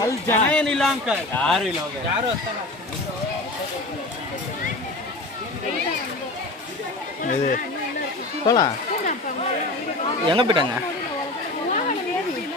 ಅಲ್ಲಿ ಜನ ಏನಿಲ್ಲ ಅಂಕಲ್ ಯಾರು ಇಲ್ಲ ಯಾರು ಹೊಸ್ತಾಗ இது போகலாம் எங்கே போயிட்டாங்க நில்லுங்க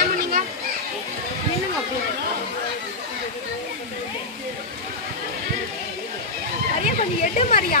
ஜெயமு நீங்க நில்லுங்க அப்படியே மரியா கொஞ்சம் எட்டு மரியா.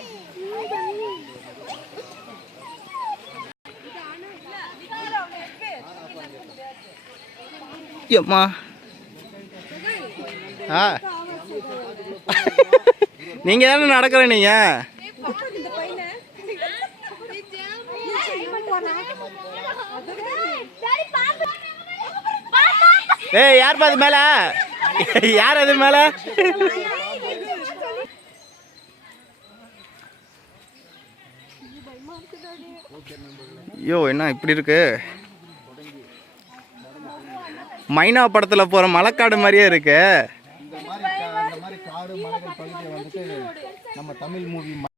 அம்மா ஆ. நீங்கள் தானே நடக்கிற நீங்கள் ஏய் யார் பாது மேல? யார் அது மேல? ஐயோ என்ன இப்படி இருக்கு? மைனா படத்துல போற மலைக்காடு மாதிரியே இருக்கு.